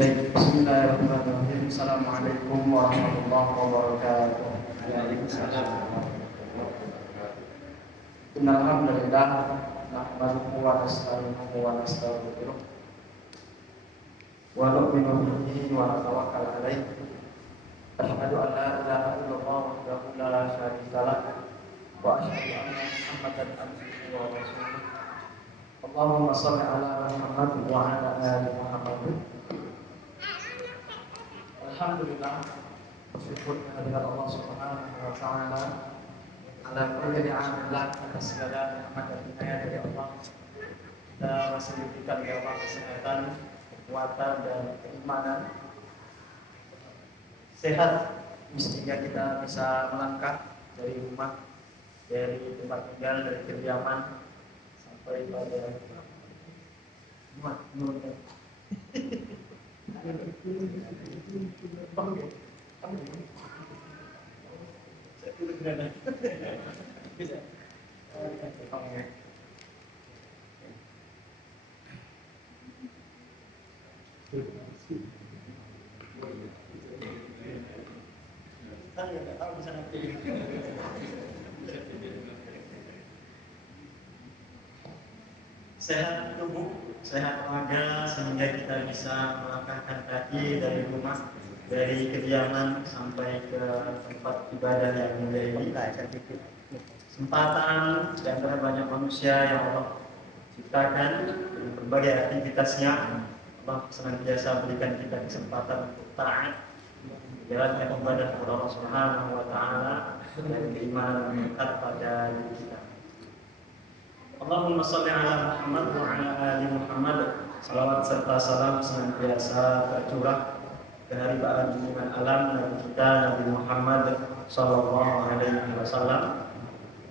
Baik, bismillahirrahmanirrahim. Assalamualaikum warahmatullahi wabarakatuh. Waalaikumsalam. Innal hamdalillah nahmaduhu wa nasta'inuhu wa nastaghfiruh wa nu'minu bihi wa natawakkal 'alaihi. Asyhadu an la ilaha illallah wahdahu la syarika lah wa asyhadu anna Muhammadan abduhu wa rasuluh. Allahumma shalli ala Muhammad wa ala ali Muhammad. Alhamdulillah, bersyukur kehadirat Allah Subhanahu wa taala ala kulli ni'amillah, atas segala nikmat dan inayah dari Allah. Kita masih diberikan oleh Allah kesehatan, kekuatan dan keimanan. Sehat mestinya kita bisa melangkah dari rumah, dari tempat tinggal, dari kediaman sampai pada rumah. Sehat tubuh, sehat raga, sehingga kita bisa melangkahkan kaki dari rumah, dari kediaman sampai ke tempat ibadah yang mulia ini. Kesempatan di antara banyak manusia yang Allah ciptakan dengan berbagai aktivitasnya, Allah senantiasa berikan kita kesempatan untuk taat, menjalankan ibadah kepada Allah Subhanahu wa taala dan keimanan meningkat pada diri kita. Allahumma shalli ala Muhammad wa ala ali Muhammad. Salawat serta salam senantiasa tercurah ke hari ba'al junjungan alam Nabi kita Nabi Muhammad sallallahu alaihi wasallam.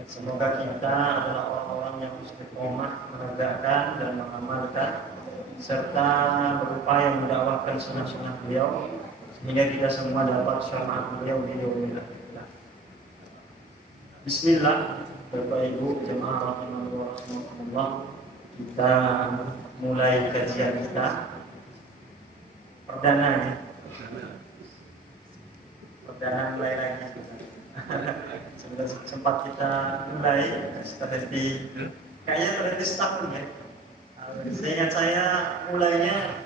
Semoga kita adalah orang-orang yang istiqomah menegakkan dan mengamalkan serta berupaya mendakwahkan sunnah-sunnah beliau sehingga kita semua dapat syafaat beliau di yaumil akhir. Bismillah, Bapak Ibu jemaah rahimahullah, kita mulai kajian kita perdana mulai lagi. Sempat kita mulai strategi kayaknya strategi setahun ya. Seingat saya mulainya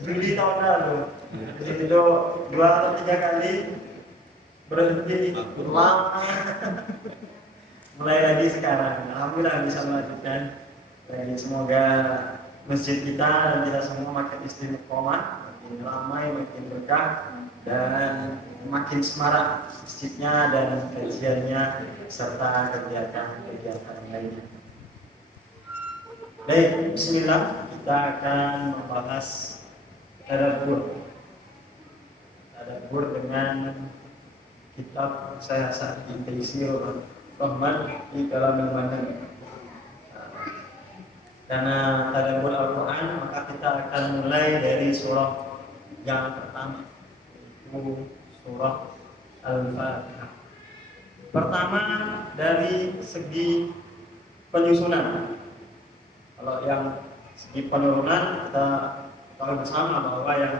Juli tahun lalu. Jadi itu 2 atau 3 kali berhenti lama. Mulai lagi sekarang. Alhamdulillah bisa melanjutkan. Dan semoga masjid kita dan kita semua makin istiqomah, makin ramai, makin berkah dan makin semarak masjidnya dan kajiannya serta kegiatan-kegiatan lainnya. Baik, bismillah, kita akan membahas tadabbur dengan kitab saya saat Taisirur Rahman di dalam Al-Manan. Karena tadabbur Al-Quran, maka kita akan mulai dari surah yang pertama, yaitu surah Al-Fatihah. Pertama dari segi penyusunan. Kalau yang segi penurunan kita tahu bersama bahwa yang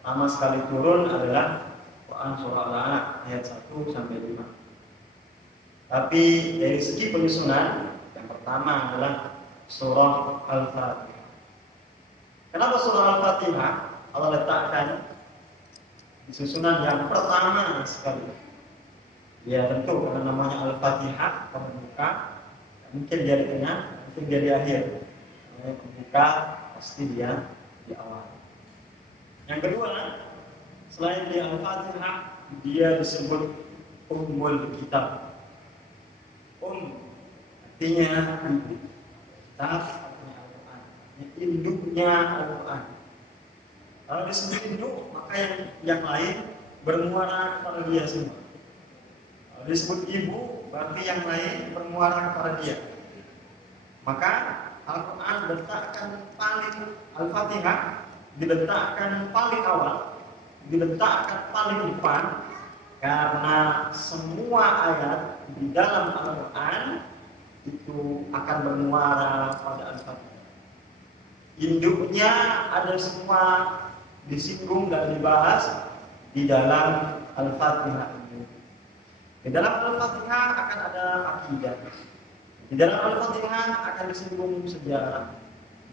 pertama sekali turun adalah Quran surah Al-Alaq ayat 1 sampai 5. Tapi dari segi penyusunan yang pertama adalah surah Al-Fatihah. Kenapa surah Al-Fatihah Allah letakkan di susunan yang pertama sekali? Ya tentu karena namanya Al-Fatihah, pembuka. Mungkin dia di tengah, mungkin dia di akhir. Pembuka pasti dia di awal. Yang kedua, selain di Al-Fatihah, dia disebut Ummul Kitab. Artinya ibu. Kitab artinya Al-Quran. Induknya Al-Quran. Kalau disebut induk, maka yang lain bermuara kepada dia semua. Kalau disebut ibu, berarti yang lain bermuara kepada dia. Maka Al-Quran diletakkan paling Al-Fatihah diletakkan paling awal, diletakkan paling depan karena semua ayat di dalam Al-Quran itu akan bermuara pada Al-Fatihah. Induknya ada semua disinggung dan dibahas di dalam Al-Fatihah ini. Di dalam Al-Fatihah akan ada akidah. Di dalam Al-Fatihah akan disinggung sejarah.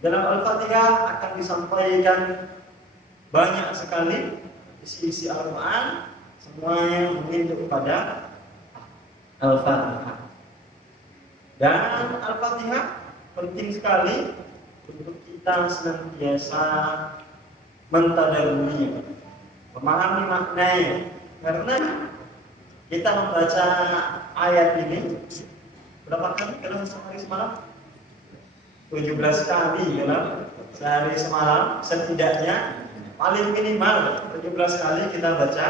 Di dalam Al-Fatihah akan disampaikan banyak sekali isi-isi Al-Quran, semuanya menunjuk kepada Al-Fatihah. Dan Al-Fatihah penting sekali untuk kita senantiasa mentadabburinya, memahami maknanya. Karena kita membaca ayat ini berapa kali dalam sehari semalam? 17 kali dalam sehari semalam, setidaknya paling minimal 17 kali kita baca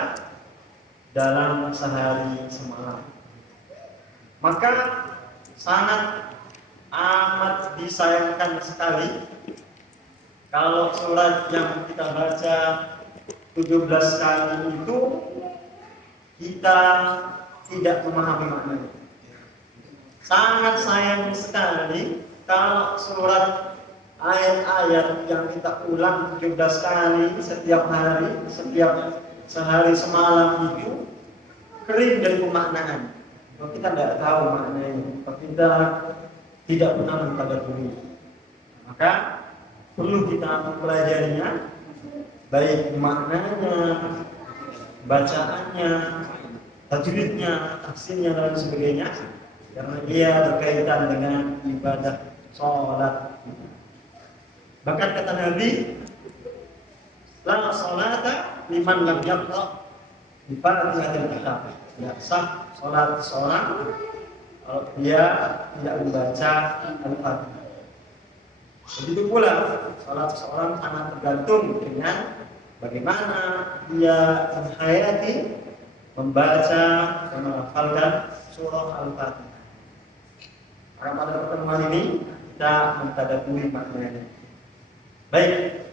dalam sehari semalam. Maka sangat amat disayangkan sekali kalau surat yang kita baca 17 kali itu kita tidak memahami maknanya. Sangat sayang sekali kalau surat ayat-ayat yang kita ulang 17 kali setiap hari, setiap sehari semalam itu kering dari pemaknaan. Kalau kita tidak tahu maknanya, kalau kita tidak pernah mentadabburi, maka perlu kita mempelajarinya, baik maknanya, bacaannya, tajwidnya, tafsirnya dan sebagainya, karena ia berkaitan dengan ibadah sholat. Bahkan kata Nabi, la sholata liman lam yaqra bi Fatihatil Kitab. Ya sah sholat seorang kalau dia tidak membaca Al-Fatihah. Begitu pula sholat seorang sangat tergantung dengan bagaimana dia menghayati, membaca dan menghafalkan surah Al-Fatihah. Maka pada pertemuan ini kita mentadabburi maknanya. Baik,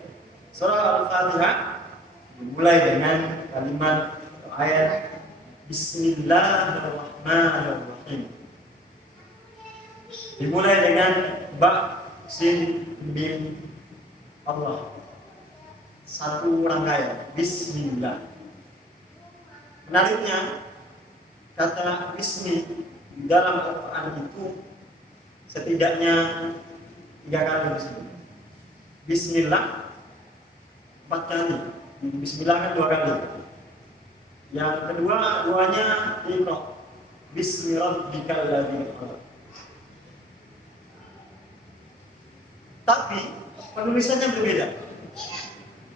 surah Al-Fatihah dimulai dengan kalimat atau ayat Bismillahirrahmanirrahim. Dimulai dengan ba, sin, mim, Allah. Satu rangkaian, Bismillah. Menariknya, kata Bismi di dalam Al-Quran itu setidaknya 3 kali disebut. Bismillah 4 kali. Bismillah kan 2 kali. Yang kedua, duanya Iqra. Bismi rabbikal ladzi khalaq. Tapi penulisannya berbeda.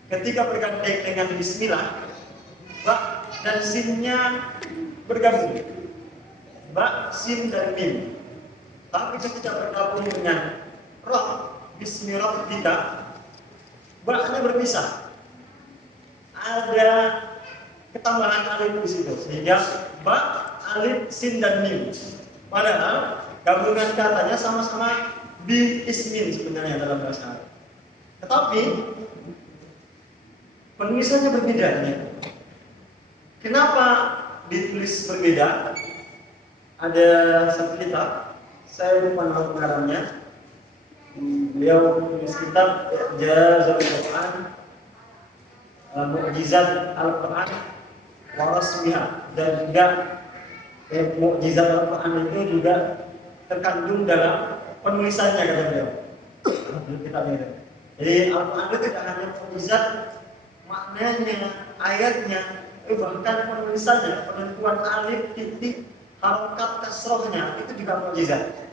Ketika bergandeng dengan Bismillah, ba dan sinnya bergabung. Ba, sin dan mim. Tapi ketika bergabung dengan Roh, Bismi rabbika, ba-nya berpisah. Ada ketambahan alif di situ, sehingga ba, alif, sin dan mim. Padahal gabungan katanya sama-sama bi ismin sebenarnya dalam bahasa Arab. Tetapi penulisannya berbeda. Kenapa ditulis berbeda? Ada satu kitab, saya lupa nama pengarangnya. Beliau menulis kitab Jazal Quran, Mu'jizat Al-Quran, Warasmiha, dan juga Mu'jizat Al-Quran itu juga terkandung dalam penulisannya, kata beliau. Jadi Al-Quran itu tidak hanya mukjizat maknanya, ayatnya, bahkan penulisannya, penentuan alif, titik, harokat, kasrohnya itu juga mukjizat.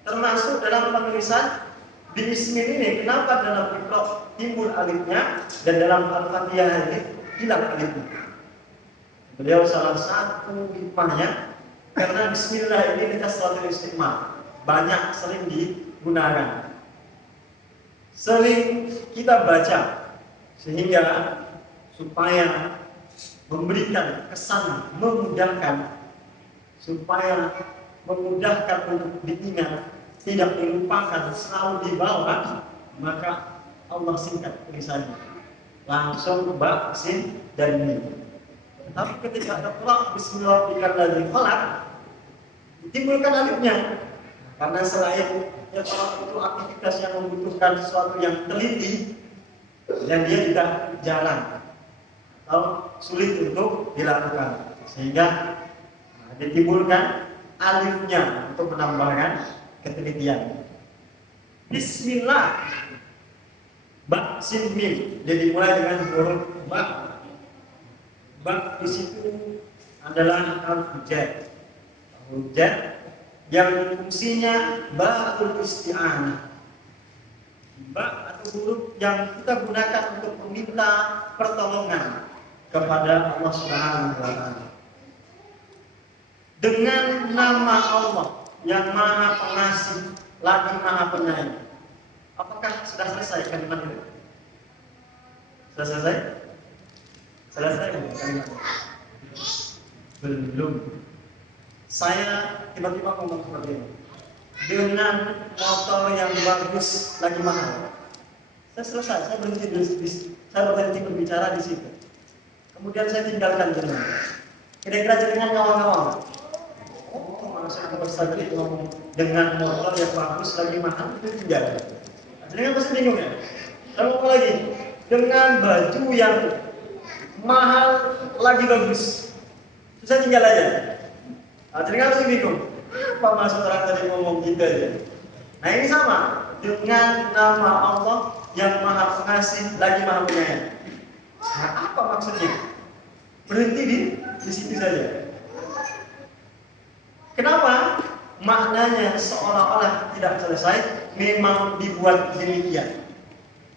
Termasuk dalam penulisan Bismillah ini, kenapa dalam Iqra timbul alifnya dan dalam Al-Fatihah ini hilang alifnya? Beliau salah satu hikmahnya, karena Bismillah ini kita selalu istiqmal, banyak sering digunakan, sering kita baca, sehingga supaya memberikan kesan memudahkan, supaya memudahkan untuk diingat, tidak dilupakan, selalu dibawa, maka Allah singkat tulisannya, langsung ba, sin, dan mim. Tapi ketika ada Qur'an Bismillahirrahmanirrahim, ditimbulkan alifnya, karena selain ya, kalau itu aktivitas yang membutuhkan sesuatu yang teliti, dan dia juga jarang atau sulit untuk dilakukan, sehingga ditimbulkan alifnya untuk menambahkan ketelitian. Bismillah, ba sin mim, jadi mulai dengan huruf ba. Ba di situ adalah huruf jar. Huruf jar yang fungsinya ba'ul isti'anah. Ba atau huruf yang kita gunakan untuk meminta pertolongan kepada Allah Subhanahu wa taala. Dengan nama Allah yang Maha Pengasih lagi Maha Penyayang. Apakah sudah selesai kalimat itu? Sudah selesai? Selesai kalimat? Belum. Saya tiba-tiba ngomong seperti ini. Dengan motor yang bagus lagi mahal. Saya selesai, saya berhenti berbicara di situ. Kemudian saya tinggalkan jenengan. Kira-kira jenengan ngawang-ngawang. Oh, maksudnya Ustaz itu ngomong dengan motor yang bagus lagi mahal itu tinggal. Jenengan pasti bingung ya. Saya ngomong lagi dengan baju yang mahal lagi bagus. Saya tinggal aja. Jenengan pasti bingung. Apa maksud orang tadi ngomong gitu aja? Nah ini sama dengan nama Allah yang Maha Pengasih lagi Maha Penyayang. Nah apa maksudnya? Berhenti di situ saja. Kenapa? Maknanya seolah-olah tidak selesai, memang dibuat demikian.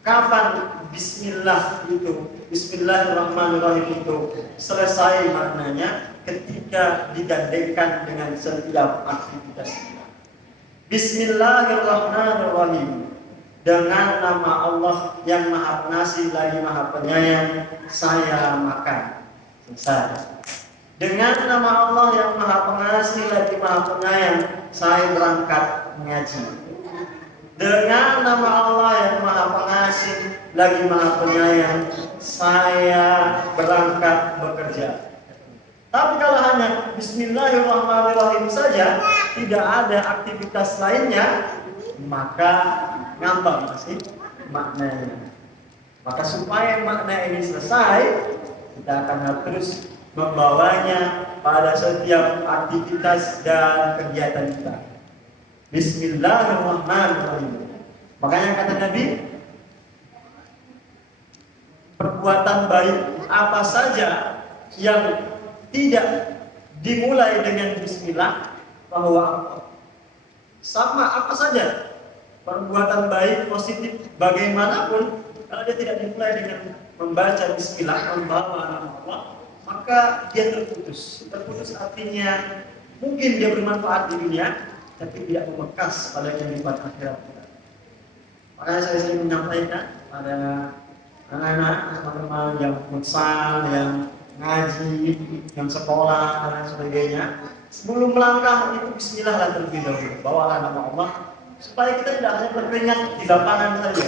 Kapan Bismillah itu, Bismillahirrahmanirrahim itu selesai maknanya? Ketika digandengkan dengan setiap aktivitas kita. Bismillahirrahmanirrahim. Dengan nama Allah yang Maha Pengasih lagi Maha Penyayang, saya makan. Selesai. Dengan nama Allah yang Maha Pengasih lagi Maha Penyayang, saya berangkat mengaji. Dengan nama Allah yang Maha Pengasih lagi Maha Penyayang, saya berangkat bekerja. Tapi kalau hanya Bismillahirrahmanirrahim saja, tidak ada aktivitas lainnya, maka ngambang pasti maknanya. Maka supaya makna ini selesai, kita akan terus membawanya pada setiap aktivitas dan kegiatan kita. Bismillahirrahmanirrahim. Makanya kata Nabi, perbuatan baik apa saja yang tidak dimulai dengan bismillah bahwa sama apa saja perbuatan baik positif bagaimanapun kalau dia tidak dimulai dengan membaca bismillah, membawa nama Allah, maka dia terputus. Terputus artinya mungkin dia bermanfaat di dunia tapi tidak membekas pada kehidupan akhirat kita. Makanya saya sering menyampaikan pada anak-anak, teman-teman yang futsal, yang ngaji, yang sekolah dan sebagainya, sebelum melangkah itu bismillah lah terlebih dahulu, bawalah nama Allah supaya kita tidak hanya berkeringat di lapangan saja,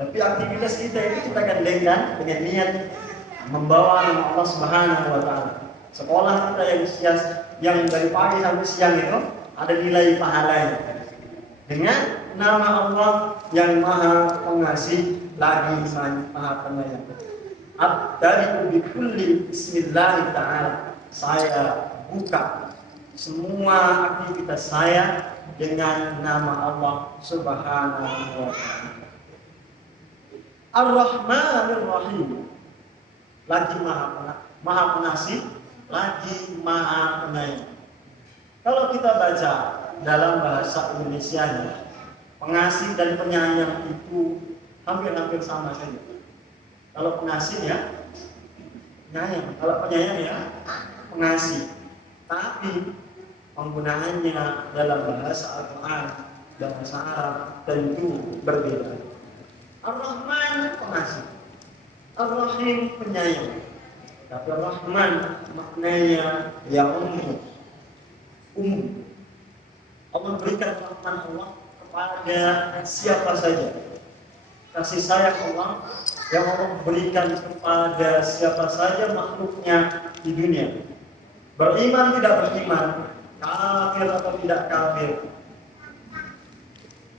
tapi aktivitas kita itu kita gandengkan dengan niat membawa nama Allah Subhanahu wa taala. Sekolah kita yang dari pagi sampai siang itu ada nilai pahalanya dengan nama Allah yang Maha Pengasih lagi Maha Penyayang. Dari bikulli bismillah ta'ala, saya buka semua aktivitas saya dengan nama Allah Subhanahu wa ta'ala. Ar-Rahmanir Rahim, lagi Maha Pengasih, lagi Maha Penyayang. Kalau kita baca dalam bahasa Indonesianya, pengasih dan penyayang itu hampir-hampir sama saja. Kalau pengasih ya penyayang, kalau penyayang ya pengasih. Tapi penggunaannya dalam bahasa Al-Quran dan bahasa Arab tentu berbeda. Ar-Rahman pengasih, Ar-Rahim penyayang. Tapi Ar-Rahman maknanya ya umum. Allah berikan rahmat Allah kepada siapa saja. Kasih sayang Allah yang Allah berikan kepada siapa saja makhluknya di dunia. Beriman tidak beriman, kafir atau tidak kafir,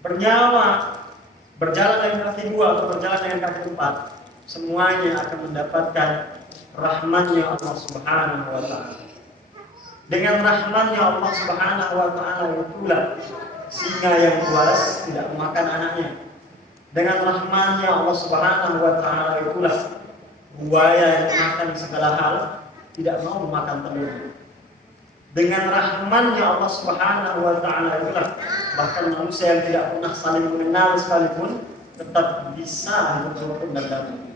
bernyawa berjalan dengan kaki dua atau berjalan dengan kaki empat, semuanya akan mendapatkan rahmatnya Allah Subhanahu wa Ta'ala. Dengan rahmatnya Allah Subhanahu wa Ta'ala itulah singa yang buas tidak memakan anaknya. Dengan rahmatnya Allah Subhanahu wa Ta'ala itulah buaya yang makan segala hal tidak mau memakan telurnya. Dengan rahmatnya Allah Subhanahu wa Ta'ala itulah bahkan manusia yang tidak pernah saling mengenal sekalipun tetap bisa hidup rukun dan damai.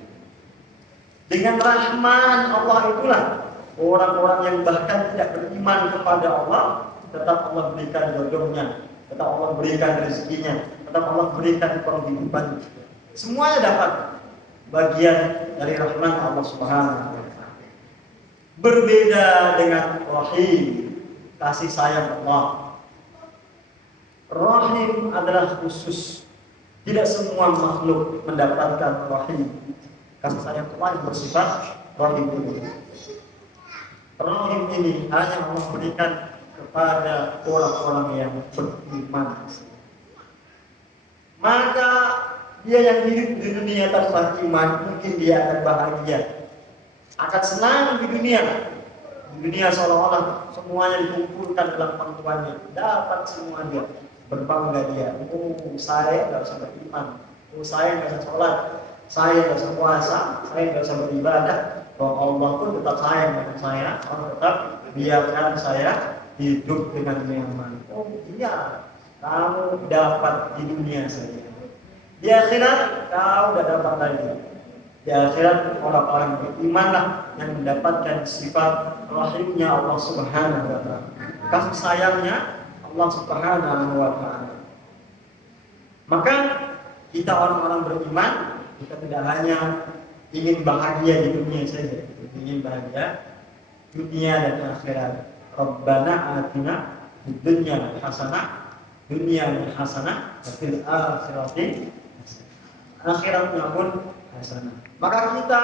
Dengan rahmat Allah itulah orang-orang yang bahkan tidak beriman kepada Allah tetap Allah berikan jodohnya, tetap Allah berikan rezekinya, tetap Allah berikan penghidupan. Semuanya dapat bagian dari rahmat Allah Subhanahu wa Ta'ala. Berbeda dengan rahim, kasih sayang Allah. Rahim adalah khusus. Tidak semua makhluk mendapatkan rahim. Kasih sayang Allah yang bersifat rahim ini. Rahim ini hanya Allah berikan kepada orang-orang yang beriman. Maka dia yang hidup di dunia tanpa iman, mungkin dia akan bahagia, akan senang di dunia. Di dunia seolah-olah semuanya dikumpulkan dalam pangkuannya, dapat semua dia, berbangga dia. Oh, saya nggak usah beriman, oh saya nggak usah sholat, saya nggak usah puasa, saya nggak usah beribadah. Bahwa Allah pun tetap sayang dengan saya, Allah tetap biarkan saya hidup dengan nyaman. Oh iya, kamu dapat di dunia saja. Di akhirat kau tidak dapat lagi. Di akhirat orang-orang berimanlah yang mendapatkan sifat rahimnya Allah Subhanahu wa Ta'ala, kasih sayangnya Allah Subhanahu wa Ta'ala. Maka kita orang-orang beriman, kita tidak hanya ingin bahagia di dunia saja, ingin bahagia dunia dan akhirat. Rabbana atina fid dunya hasanah, dunia hasanah, wa fil akhirati akhiratnya pun hasanah. Maka kita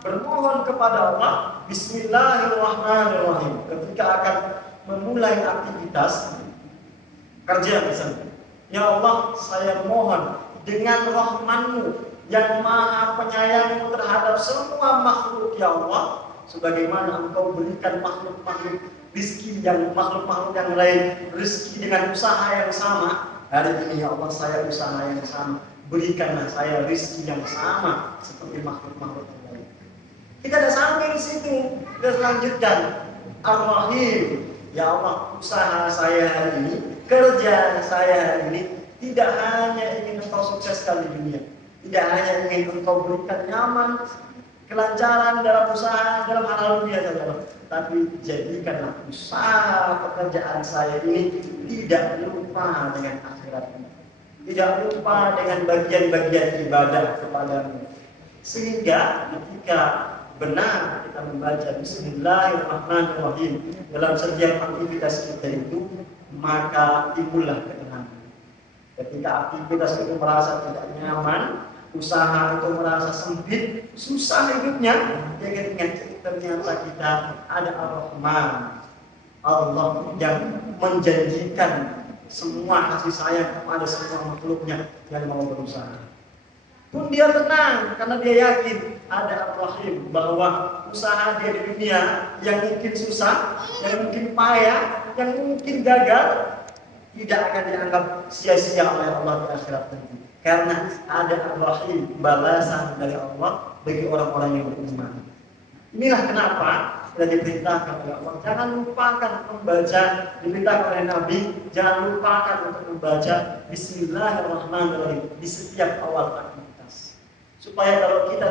bermohon kepada Allah Bismillahirrahmanirrahim ketika akan memulai aktivitas kerja misalnya. Ya Allah, saya mohon dengan rahman-Mu yang maha penyayang terhadap semua makhluk, ya Allah, sebagaimana Engkau berikan makhluk-makhluk rizki yang makhluk-makhluk yang lain rizki dengan usaha yang sama. Hari ini ya Allah, saya usaha yang sama, berikanlah saya rizki yang sama seperti makhluk-makhluk yang lain. Kita tidak sampai di situ, kita lanjutkan Ar-Rahim. Ya Allah, usaha saya hari ini, kerja saya hari ini tidak hanya ingin Engkau sukseskan di dunia, tidak hanya ingin Engkau berikan nyaman, kelancaran dalam usaha, dalam hal dunia saja, tapi jadikanlah usaha pekerjaan saya ini tidak lupa dengan akhirat ini, tidak lupa dengan bagian-bagian ibadah kepadamu, sehingga ketika benar kita membaca Bismillahirrahmanirrahim dalam setiap aktivitas kita itu, maka timbullah ketenangan. Ketika aktivitas itu merasa tidak nyaman, usaha itu merasa sempit, susah hidupnya, ya ingat ternyata kita ada Ar-Rahman, Allah yang menjanjikan semua kasih sayang kepada semua makhluknya yang mau berusaha. Pun dia tenang karena dia yakin ada Ar-Rahim, bahwa usaha dia di dunia yang mungkin susah, yang mungkin payah, yang mungkin gagal, tidak akan dianggap sia-sia oleh Allah di akhirat nanti. Karena ada Ar-Rahim, balasan dari Allah bagi orang-orang yang beriman. Inilah kenapa kita diperintahkan oleh Allah, jangan lupakan membaca, diperintahkan oleh Nabi, jangan lupakan untuk membaca Bismillahirrahmanirrahim di setiap awal aktivitas. Supaya kalau kita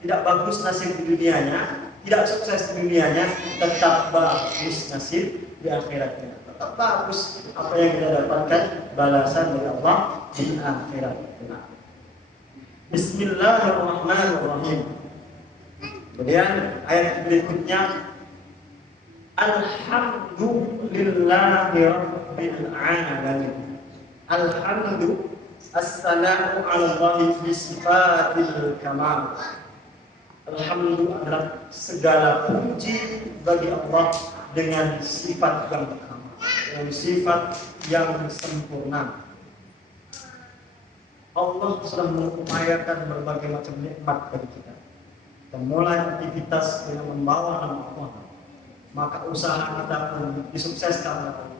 tidak bagus nasib di dunianya, tidak sukses di dunianya, tetap bagus nasib di akhiratnya. Tetap bagus apa yang kita dapatkan, balasan dari Allah di akhirat. Bismillahirrahmanirrahim. Kemudian ayat berikutnya, Alhamdulillahi Rabbil Alamin. Alhamdu as-sana'u 'ala Allahi bi sifatil kamal. Alhamdu adalah segala puji bagi Allah dengan sifat yang kamal, dengan sifat yang sempurna. Allah sudah mengupayakan berbagai macam nikmat bagi kita. Dan mulai aktivitas dengan membawa nama Allah, maka usaha kita pun disukseskan oleh Allah.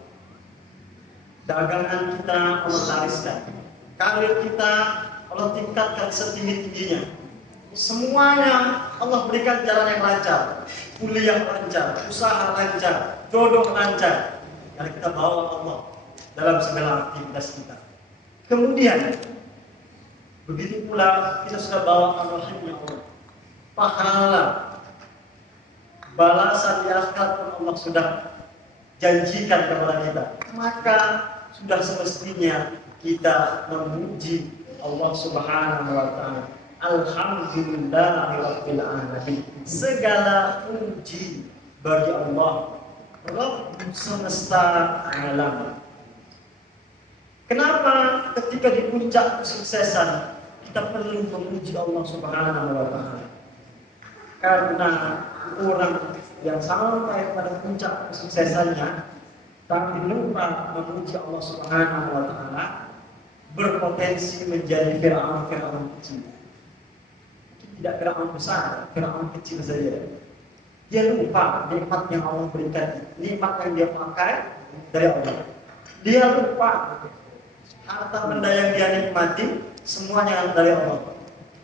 Dagangan kita Allah lariskan, karir kita Allah tingkatkan setinggi-tingginya. Semuanya Allah berikan jalan yang lancar, kuliah lancar, usaha lancar, jodoh lancar. Karena kita bawa Allah dalam segala aktivitas kita. Kemudian begitu pula kita sudah bawa rahimnya Allah, pahala balasan di akhirat pun Allah sudah janjikan kepada kita. Maka sudah semestinya kita memuji Allah Subhanahu wa taala. Alhamdulillahirabbil alamin. Segala puji bagi Allah, Rabb semesta alam. Kenapa ketika di puncak kesuksesan kita perlu memuji Allah Subhanahu wa taala? Karena orang yang sampai pada puncak kesuksesannya tapi lupa memuji Allah Subhanahu wa taala berpotensi menjadi Fir'aun kecil. Tidak Fir'aun besar, Fir'aun kecil saja. Dia lupa nikmat yang Allah berikan, nikmat yang dia pakai dari Allah. Dia lupa harta benda yang dia nikmati semuanya dari Allah.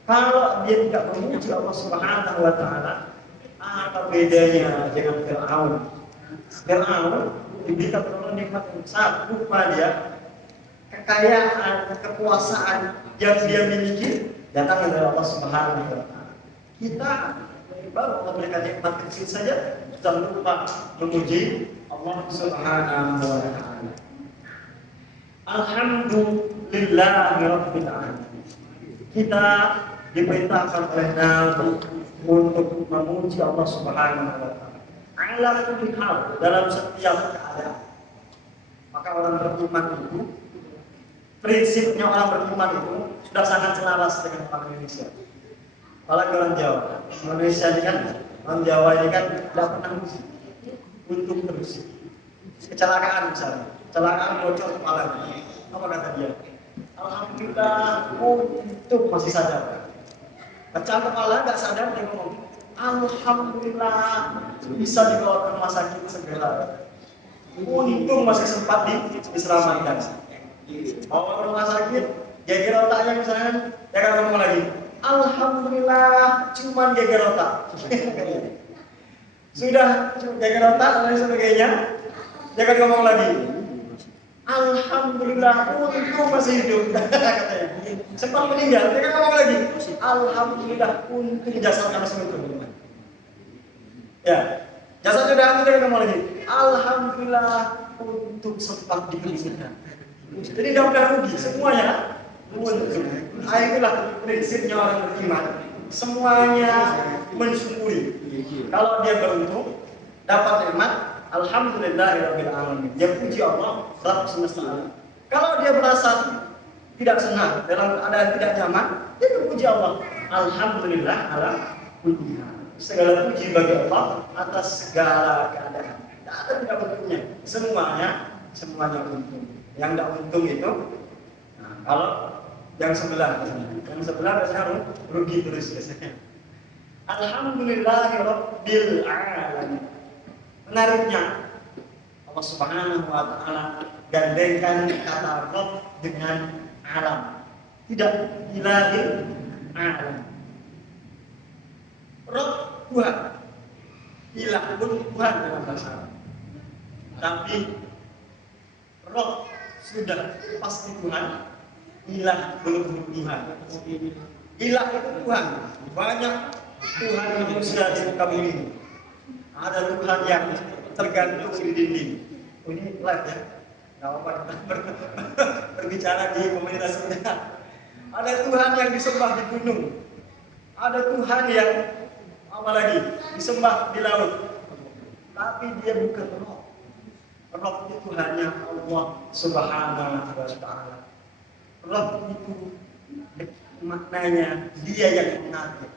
Kalau dia tidak memuji Allah Subhanahu wa taala, apa bedanya dengan Fir'aun? Fir'aun diberikan Allah nikmat yang besar, lupa dia kekayaan, kekuasaan yang dia miliki datang dari Allah Subhanahu wa taala. Kita baru Allah berikan nikmat kecil saja sudah lupa memuji Allah Subhanahu wa taala. Alhamdulillahirabbil alamin. Kita diperintahkan oleh Nabi untuk memuji Allah Subhanahu wa taala. Ala kulli hal, dalam setiap keadaan. Maka orang beriman itu, prinsipnya orang beriman itu sudah sangat selaras dengan orang Indonesia. Apalagi orang Jawa. Indonesia ini kan, orang Jawa ini kan tidak pernah untuk terus. Kecelakaan misalnya, kecelakaan bocor kepala. Apa kata dia? Alhamdulillah, untung masih sadar. Pecah kepala nggak sadar dia ngomong, alhamdulillah bisa dibawa ke rumah sakit segera. Untung masih sempat diselamatkan. Bawa ke rumah sakit, geger otaknya misalnya, dia akan ngomong lagi, alhamdulillah cuman geger otak. Sudah geger otak dan sebagainya, dia akan ngomong lagi, alhamdulillah untung masih hidup. Katanya. Sempat meninggal, dia akan ngomong lagi, alhamdulillah untung jasadnya masih utuh. Ya, jasadnya udah hantu, dia akan ngomong lagi, alhamdulillah untung sempat diberikan. Jadi tidak pernah rugi, semuanya untung. Itulah prinsipnya orang beriman. Semuanya mensyukuri. Kalau dia beruntung, dapat nikmat, alhamdulillahirabbil alamin. Dia puji Allah, Rabb semesta alam. Kalau dia merasa tidak senang, dalam keadaan tidak nyaman, dia memuji Allah. Alhamdulillah ala kulli hal. Segala puji bagi Allah atas segala keadaan. Tidak ada tidak untungnya. Semuanya untung. Yang tidak untung itu, nah, kalau yang sebelah biasanya rugi terus biasanya. Alhamdulillahirabbil alamin. Menariknya Allah Subhanahu wa taala gandengkan kata Rabb dengan alam. Tidak ilahil alam. Rabb Tuhan. Ilah pun Tuhan dalam bahasa Arab. Tapi Rabb sudah pasti Tuhan, ilah belum Tuhan. Ilah itu Tuhan. Banyak Tuhan manusia di muka bumi ini. Ada Tuhan yang tergantung di dinding. Ini live ya, nggak apa-apa berbicara di komunitas kita. Ada Tuhan yang disembah di gunung. Ada Tuhan yang apa lagi disembah di laut. Tapi dia bukan Roh. Roh itu hanya Allah Subhanahu wa taala. Roh itu maknanya dia yang mengatur,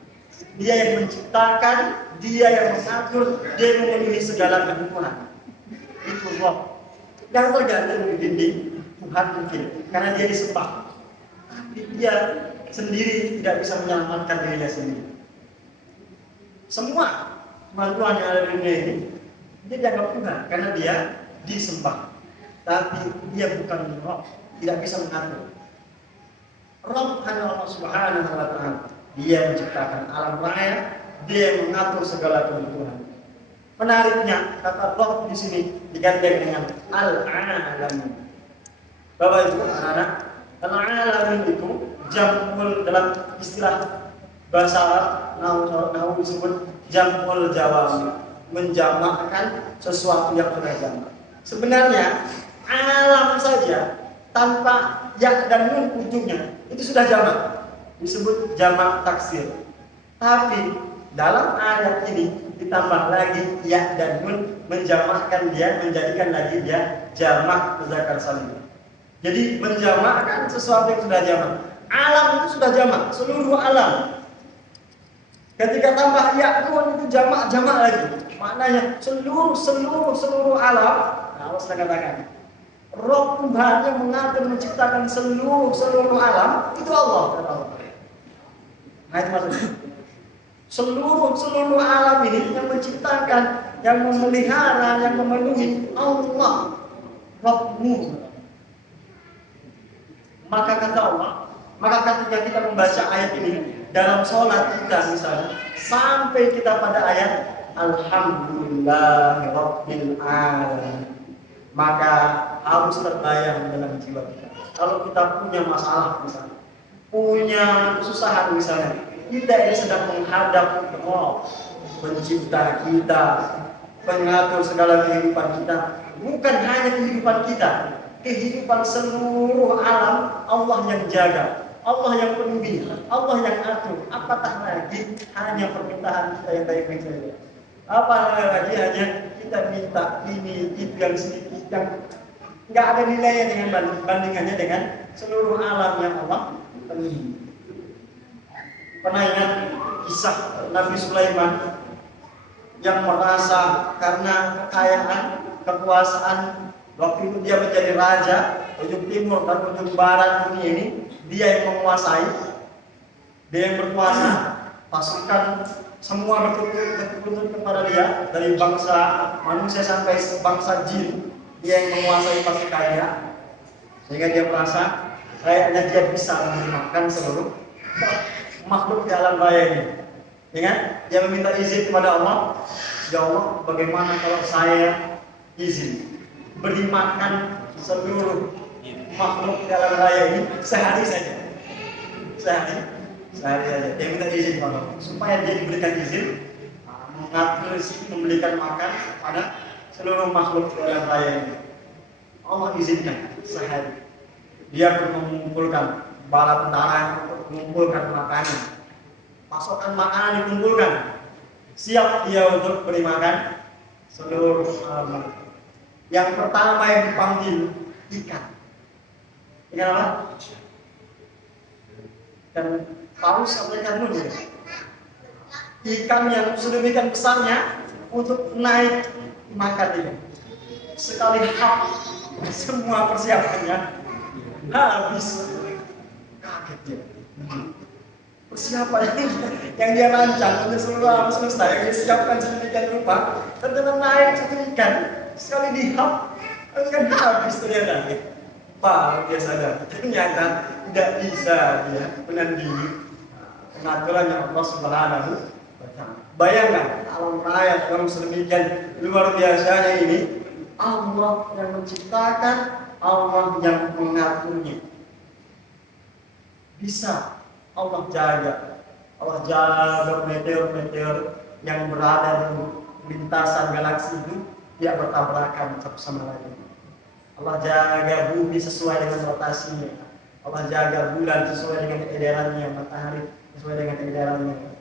dia yang menciptakan, dia yang mengatur, dia yang memenuhi segala kebutuhan. Itu Roh. Yang tergantung di dinding Tuhan mungkin karena dia disembah. tapi dia sendiri tidak bisa menyelamatkan dirinya sendiri. Semua Tuhan yang ada di dunia ini dia dianggap Tuhan karena dia disembah, tapi dia bukan Rob, tidak bisa mengatur. Rob hanya Allah Subhanahu wa Ta'ala. Dia menciptakan alam raya, dia yang mengatur segala kebutuhan. Menariknya kata Rob di sini digandeng dengan al-alamin. Bapak Ibu anak-anak, al-alamin itu jamul dalam istilah bahasa Arab, nahu disebut jamul jawami, menjamakkan sesuatu yang sudah jamak. Sebenarnya alam saja tanpa ya dan nun ujungnya itu sudah jamak, disebut jamak taksir. Tapi dalam ayat ini ditambah lagi ya dan nun menjamakkan dia, menjadikan lagi dia jamak muzakkar salim. Jadi menjamakkan sesuatu yang sudah jamak. Alam itu sudah jamak, seluruh alam. Ketika tambah ya nun itu jamak lagi. Maknanya seluruh alam. Nah, Allah sedang katakan Roh Tuhan yang mengatur menciptakan seluruh alam itu Allah. Nah itu maksudnya. Seluruh alam ini yang menciptakan, yang memelihara, yang memenuhi Allah, Rabbmu. Maka kata Allah, maka ketika kita membaca ayat ini dalam sholat kita misalnya, sampai kita pada ayat Alhamdulillahirabbil alamin, maka harus terbayang dalam jiwa kita. Kalau kita punya masalah misalnya, punya kesusahan misalnya, kita ini sedang menghadap Allah, pencipta kita, pengatur segala kehidupan kita. Bukan hanya kehidupan kita, kehidupan seluruh alam Allah yang jaga, Allah yang penuhi, Allah yang atur. Apatah lagi hanya permintaan kita yang baik-baik saja. Apalagi lagi hanya kita minta ini, itu yang sedikit, yang nggak ada nilainya dengan bandingannya dengan seluruh alam yang Allah penuhi. Pernah ingat kisah Nabi Sulaiman yang merasa karena kekayaan, kekuasaan, waktu itu dia menjadi raja, ujung timur dan ujung barat dunia ini, dia yang menguasai, dia yang berkuasa, pasukan semua bertuntut kepada dia, dari bangsa manusia sampai bangsa jin, dia yang menguasai pasukannya, sehingga dia merasa kayaknya dia bisa memakan seluruh makhluk di alam raya ini. Ingat, dia meminta izin kepada Allah, ya Allah, bagaimana kalau saya izin beri makan seluruh makhluk di alam raya ini sehari saja, sehari saja. Dia minta izin kepada Allah supaya dia diberikan izin mengatur, memberikan makan pada seluruh makhluk di alam raya ini. Allah izinkan sehari. Dia pun mengumpulkan bala tentara untuk mengumpulkan makanan. Pasokan makanan dikumpulkan. Siap dia untuk beri makan seluruh makhluk. Yang pertama yang dipanggil ikan. Ikan apa? Dan paus atau ikan nun. Ikan yang sedemikian besarnya untuk naik makan ini. Sekali hap semua persiapannya habis. Kaget dia. Persiapan yang dia rancang untuk seluruh alam semesta yang disiapkan sedemikian rupa, ternyata naik satu ikan sekali dihap, kan habis ternyata. Luar biasa dah. Ternyata tidak bisa dia menandingi pengaturannya Allah Subhanahu wa Ta'ala. Bayangkan alam raya yang sedemikian luar biasanya ini, Allah yang menciptakan, Allah yang mengaturnya. Bisa Allah jaga meteor-meteor yang berada di lintasan galaksi itu tidak bertabrakan satu sama lain. Allah jaga bumi sesuai dengan rotasinya. Allah jaga bulan sesuai dengan edarannya, matahari sesuai dengan edarannya.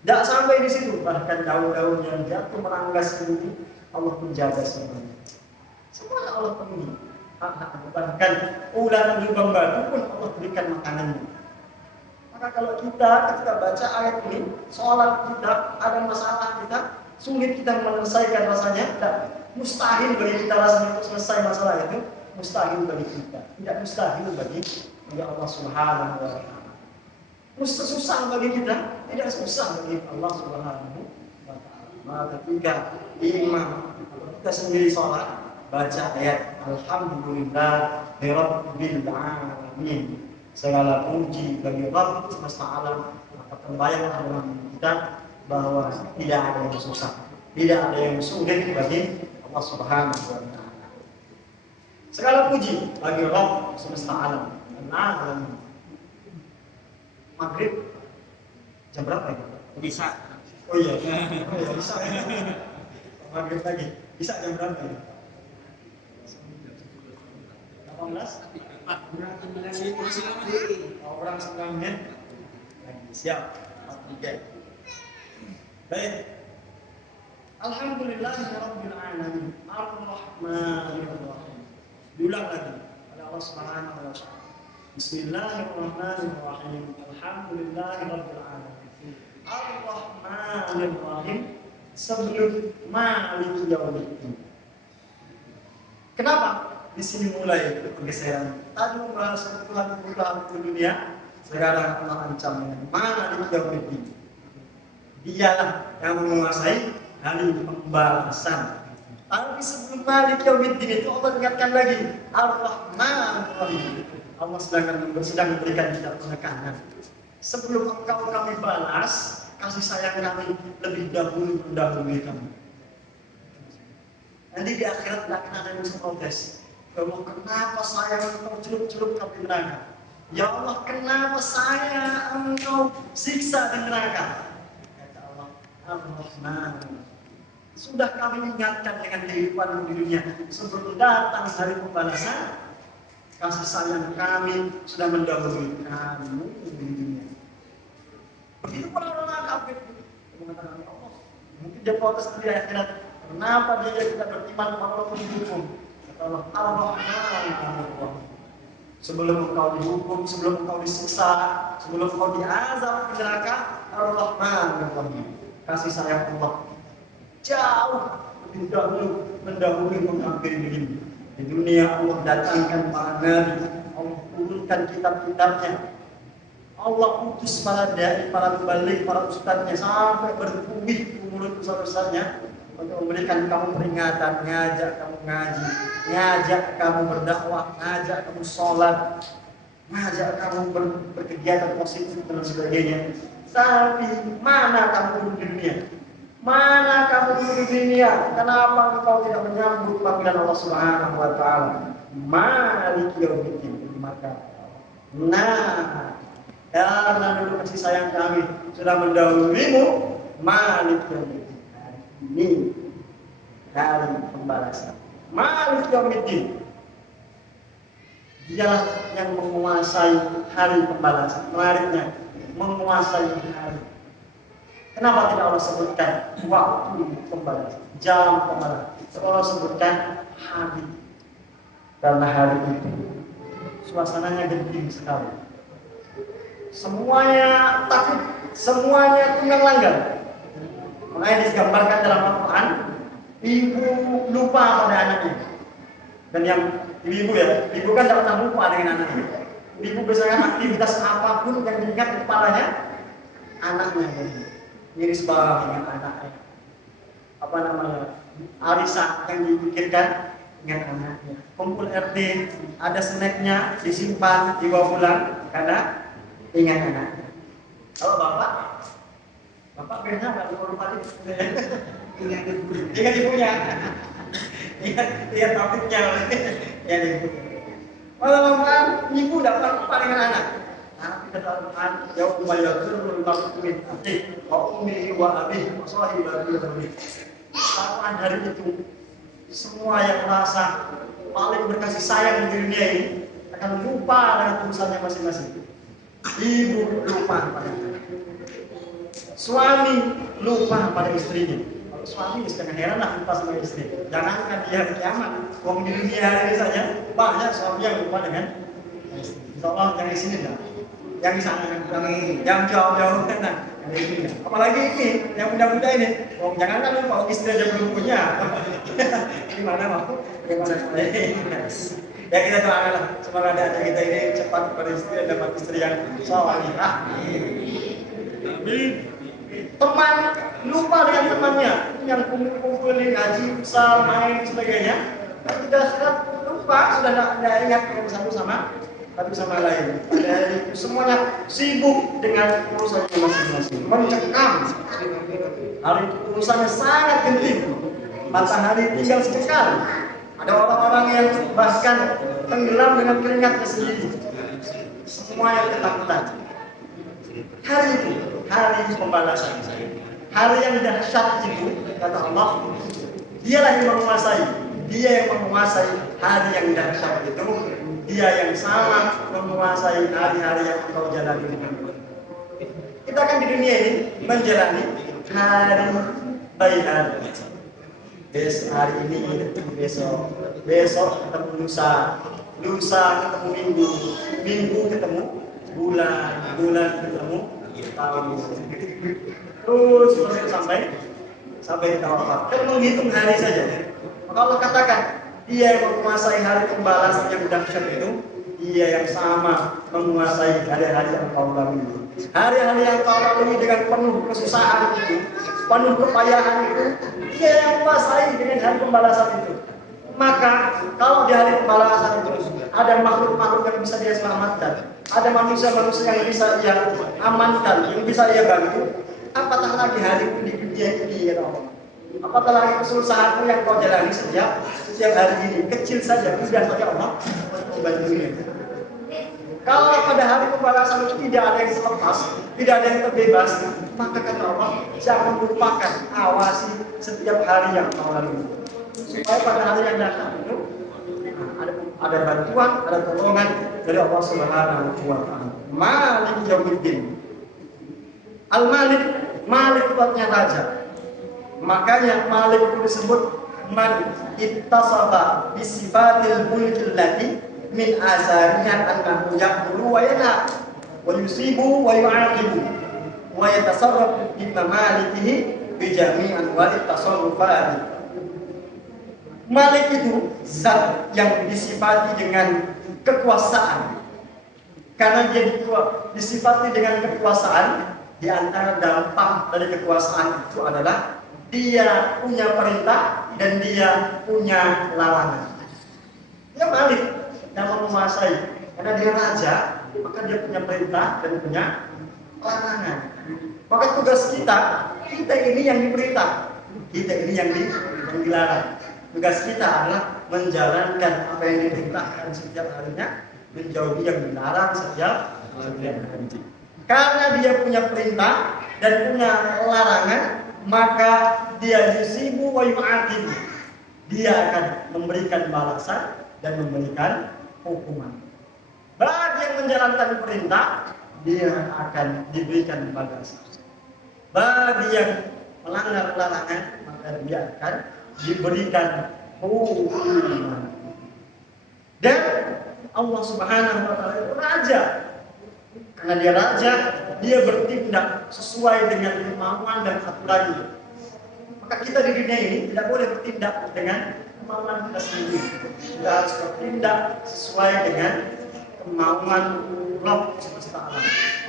Tidak sampai di situ, bahkan daun-daun yang jatuh meranggas bumi, Allah menjaga semuanya. Semua Allah penuhi. Bahkan ular lubang batu pun Allah berikan makanannya. Maka kalau kita ketika baca ayat ini, sholat kita, ada masalah kita, sulit kita menyelesaikan rasanya, tidak mustahil bagi kita rasanya untuk selesai masalah itu, mustahil bagi kita, tidak mustahil bagi bagi Allah Subhanahu wa taala. Terus susah bagi kita? Tidak susah bagi Allah Subhanahu wa taala. Maka ketika imam kita sendiri sholat, baca ayat Alhamdulillah Rabbil Alamin, segala puji bagi Rabb semesta alam, maka terbayang dalam kita bahwa tidak ada yang susah, tidak ada yang sulit bagi Allah Subhanahu wa taala. Segala puji bagi Rabb semesta alam. Alamin. Maghrib jam berapa ya? Bisa. Oh iya, bisa. Maghrib lagi. Bisa jam berapa ya? 18? Kurang 9 menit. Siap. Oke. Baik. Alhamdulillahirabbil alamin. Ar-Rahmanir-Rahim. Diulang lagi. Allah Subhanahu wa taala. Bismillahirrahmanirrahim. Alhamdulillahirabbil alamin. Ar-Rahmanir-Rahim. Sebelum Maliki Yaumiddin. Kenapa? Di sini mulai pergeseran. Tadi membahas Tuhan di dunia, sekarang Allah ancam dengan Maliki Yaumiddin. Dialah yang menguasai hari pembalasan. Tapi sebelum Maliki Yaumiddin itu Allah ingatkan lagi Ar-Rahmanir-Rahim. Allah sedang memberikan kita penekanan. Sebelum engkau kami balas, kasih sayang kami lebih dahulu mendahului kami. Nanti di akhirat tidak akan ada yang bisa protes. Ya Allah, kenapa saya engkau celup-celup kami neraka? Ya Allah, kenapa saya engkau siksa di neraka? Kata Allah, Ar-Rahman. Sudah kami ingatkan dengan kehidupan di dunia. Sebelum datang hari pembalasan, kasih sayang kami sudah mendahului kamu di dunia. Begitu orang-orang kafir mengatakan Allah. Mungkin dia protes di akhirat. Kenapa dia tidak beriman kepada Allah dihukum? Kata Allah, Ar-Rahman. Sebelum engkau dihukum, sebelum engkau disiksa, sebelum engkau diazab di neraka, Ar-Rahman. Kasih sayang Allah jauh lebih dahulu mendahului menghampiri dirimu. Di dunia Allah datangkan para nabi, Allah turunkan kitab-kitabnya, Allah utus para dai, para pembalik, para ustadznya sampai bertubi mulut besar-besarnya untuk memberikan kamu peringatan, ngajak kamu ngaji, ngajak kamu berdakwah, ngajak kamu sholat, ngajak kamu berkegiatan positif dan sebagainya. Tapi mana kamu di dunia? Mana kamu di dunia? Kenapa engkau tidak menyambut panggilan Allah Subhanahu wa taala? Maliki Yaumiddin. Maka karena dulu kasih sayang kami sudah mendahuluimu, Maliki Yaumiddin. Ini hari pembalasan. Maliki Yaumiddin. Dialah yang menguasai hari pembalasan. Menariknya, menguasai hari. Kenapa tidak Allah sebutkan waktu pembalasan, jam pembalasan? Allah sebutkan hari. Karena hari itu suasananya genting sekali. Semuanya takut, semuanya tunggang langgang. Makanya digambarkan dalam Al-Quran, ibu lupa pada anaknya. Dan yang ibu ya, ibu kan tidak pernah lupa dengan anaknya. Ibu biasanya aktivitas apapun yang diingat di kepalanya, anaknya. Miris banget dengan anaknya. Apa namanya? Arisan yang dipikirkan dengan anaknya. Kumpul RT, ada snacknya disimpan dibawa pulang karena ingat anaknya. Kalau bapak biasanya nggak lupa ingat ibunya, ingat pabriknya, ya ibu. Kalau ibu dapat lupa dengan anak. Nah, kita Al-Quran yauma yafirrul mar'u min akhihi wa ummihi wa abihi wa sahibatihi. Saat hari itu semua yang merasa paling berkasih sayang di dunia ini akan lupa dengan urusannya masing-masing. Ibu lupa pada anak, suami lupa pada istrinya. Kalau suami jangan heran lah lupa sama istri. Jangankan di hari kiamat, wong di dunia hari ini saja banyak suami yang lupa dengan istri. Insyaallah yang di sini enggak. Yang di sana yang jauh-jauh kan, apalagi ini yang muda-muda ini, jangan lupa istri aja belum punya. Gimana mau? Gimana? Ya kita doakanlah semoga adik-adik kita ini cepat beristri dan dapat istri yang salihah. Teman lupa dengan temannya yang kumpul-kumpul ngaji, futsal, main sebagainya. Tapi sudah lupa, sudah tidak ingat satu sama lain. Dan semuanya sibuk dengan urusannya masing-masing, mencekam. Hari urusannya sangat genting. Matahari tinggal sekali. Ada orang-orang yang bahkan tenggelam dengan keringatnya sendiri. Semua yang ketakutan. Hari pembalasan. Hari yang dahsyat itu, kata Allah, dialah yang menguasai. Dia yang menguasai hari yang dahsyat itu. Dia yang sama menguasai hari-hari yang engkau jalani dengan baik. Kita akan di dunia ini menjalani hari baik hari. Hari ini ketemu besok ketemu lusa ketemu minggu ketemu bulan ketemu tahun. Terus sampai kita wafat. Kita menghitung hari saja. Maka Allah katakan, Dia yang menguasai hari pembalasan yang dahsyat itu, Dia yang sama menguasai hari-hari yang kau lalui. Hari-hari yang kau lalui dengan penuh kesusahan itu, penuh kepayahan itu, Dia yang menguasai dengan hari pembalasan itu. Maka kalau di hari pembalasan itu ada makhluk-makhluk yang bisa Dia selamatkan, ada manusia-manusia yang bisa Dia amankan, yang bisa Dia bantu, apatah lagi hari di dunia ini ya Allah. Apatah lagi kesusahanmu yang kau jalani setiap hari ini, kecil saja, mudah saja Allah bantunya. Kalau pada hari pembalasan itu tidak ada yang terlepas, tidak ada yang terbebas, maka kata Allah, jangan lupakan, awasi setiap hari yang kau lalui. Supaya pada hari yang datang itu ada bantuan, ada tolongan dari Allah Subhanahu wa Ta'ala. Malik Yaumiddin. Al-Malik, Malik itu artinya raja. Makanya Malik itu disebut man ittasaba bi sifatil mulkil lati min asariha annahu yaqulu wa yanha wa yusibu wa yu'aqibu wa yatasarrafu bi mamalikihi bi jami'i anwa'i tasarrufat. Malik itu zat yang disifati dengan kekuasaan. Karena dia disifati dengan kekuasaan, di antara dampak dari kekuasaan itu adalah dia punya perintah dan dia punya larangan. Dia Malik yang menguasai. Karena dia raja, maka dia punya perintah dan punya larangan. Maka tugas kita ini yang diperintah, kita ini yang dilarang. Tugas kita adalah menjalankan apa yang diperintahkan setiap harinya, menjauhi yang dilarang setiap harinya. Karena dia punya perintah dan punya larangan, maka dia yusibu wa yu'aqibu. Dia akan memberikan balasan dan memberikan hukuman. Bagi yang menjalankan perintah, dia akan diberikan balasan. Bagi yang melanggar larangan, maka dia akan diberikan hukuman. Dan Allah Subhanahu wa Ta'ala itu raja. Karena dia raja, dia bertindak sesuai dengan kemauan dan aturannya. Maka kita di dunia ini tidak boleh bertindak dengan kemauan kita sendiri. Kita harus bertindak sesuai dengan kemauan Rabb semesta alam,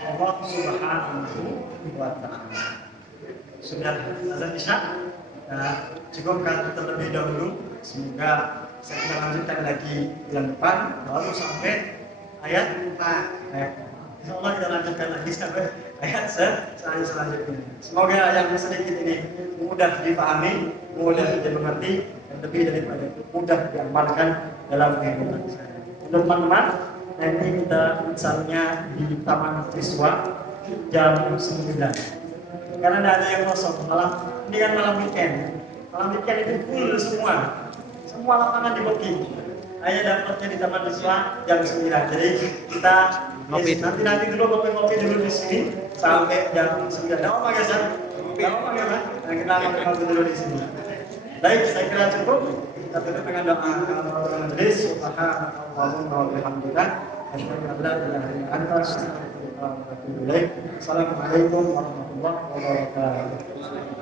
Allah Subhanahu wa Ta'ala. Sudah azan Isya. Cukupkan terlebih dahulu. Semoga saya kita lanjutkan lagi bulan depan, lalu sampai ayat 4. Insya Allah kita lanjutkan lagi sampai ayat selanjutnya. Semoga yang sedikit ini mudah dipahami, mudah dimengerti, dan lebih daripada itu mudah diamalkan dalam kehidupan saya. Untuk teman-teman, nanti kita misalnya di Taman Siswa jam 9. Karena tidak ada yang kosong, ini kan malam weekend. Malam weekend itu full semua lapangan di booking. Hanya dapatnya di Taman Siswa jam 9. Jadi kita nanti dulu ngopi dulu di sini sampai jam 9. Tidak apa guys ya? Tidak apa ya Pak? Kita ngopi dulu di sini. Baik, saya kira cukup. Kita tutup dengan doa. Majelis subhanallah wa bihamdillah. Asyhadu an la ilaha illa anta astaghfiruka wa atubu ilaik. Assalamualaikum warahmatullahi wabarakatuh.